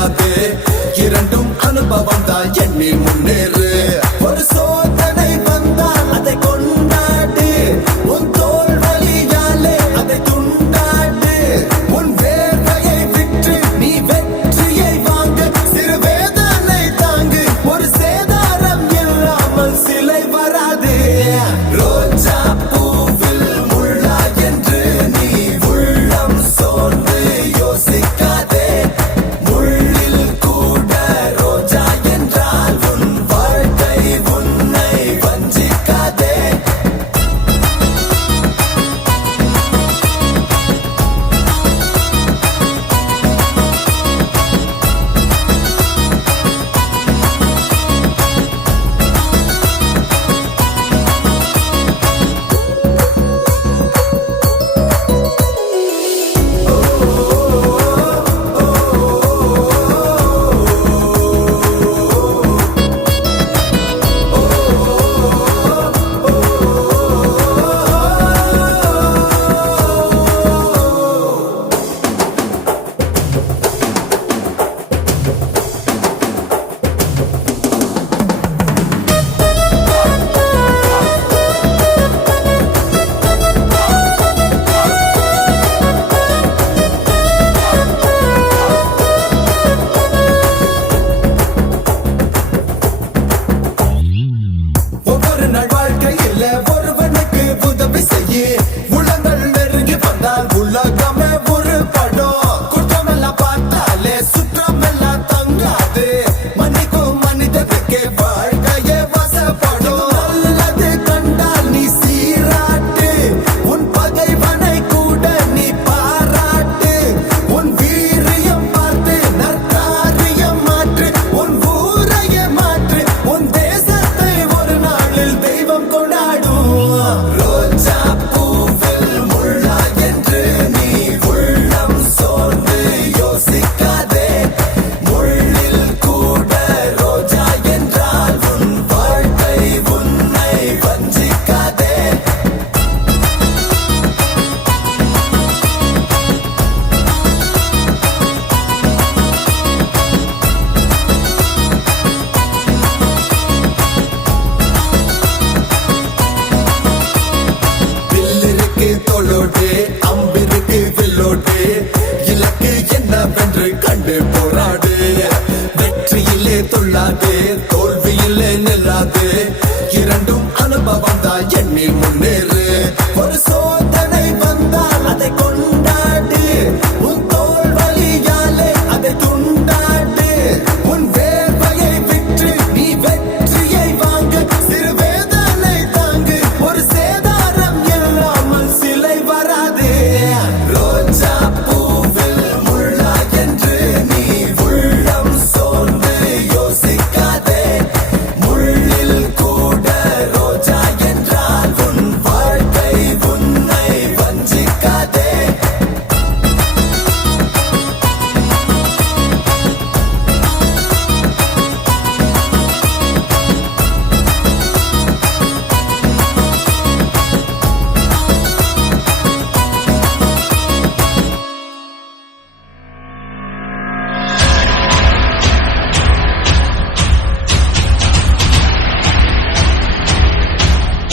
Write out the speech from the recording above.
செல்லாதே இரண்டும் அனுபவம் தான் எண்ணி முன்னேறு ஒரு சோதனை வந்தால் அதை கொண்டாடு உன் தோல் வலியாலே அதை துண்டாடு உன் வேர்வையை விற்று நீ வெற்றியை வாங்க சிறு வேதனை தாங்கு ஒரு சேதாரம் இல்லாமல் சிலை வராது ரோஜா பூவில் முள்ளா என்று நீ உள்ளம் சோர்ந்து யோசிக்காதே முள்ளில் கூட ரோஜா என்றால் உன் வாழ்க்கை உன்னை வஞ்சிக்காதே ஒவ்வொரு நாள் வாழ்க்கையில் ஒருவனுக்கு உதவி செய்ய உள்ளங்கள் நெருங்கி வந்தால் உலகமே ஒரு படம் குற்றமெல்லாம் பார்த்தாலே சுற்றமெல்லாம் தங்காது மன்னிக்கும் மனிதனுக்கு வாழ்க்கையே வசப்படும் நல்லது கண்டால் நீ சீராட்டு உன் பகைவனை கூட நீ பாராட்டு உன் வீரியம் பார்த்து நற்காரியம் மாற்று உன் ஊரையே மாற்று உன் தேசத்தை ஒரு நாளில் தெய்வம் கொண்டாடும் ரோஜா பூவில் முள்ளா என்று நீ உள்ளம் சோர்ந்து யோசிக்காதே முள்ளில் கூட ரோஜா என்றால் உன் வாழ்க்கை உன்னை வஞ்சிக்காதே வில்லிருக்கு தோளோடு அம்பிருக்கு வில்லோடு இலக்கு என்னவென்று கண்டு போராடு வெற்றியிலே துள்ளாதே தோல்வியிலே நில்லாதே இரண்டும் அனுபவம் தான் எண்ணி முன்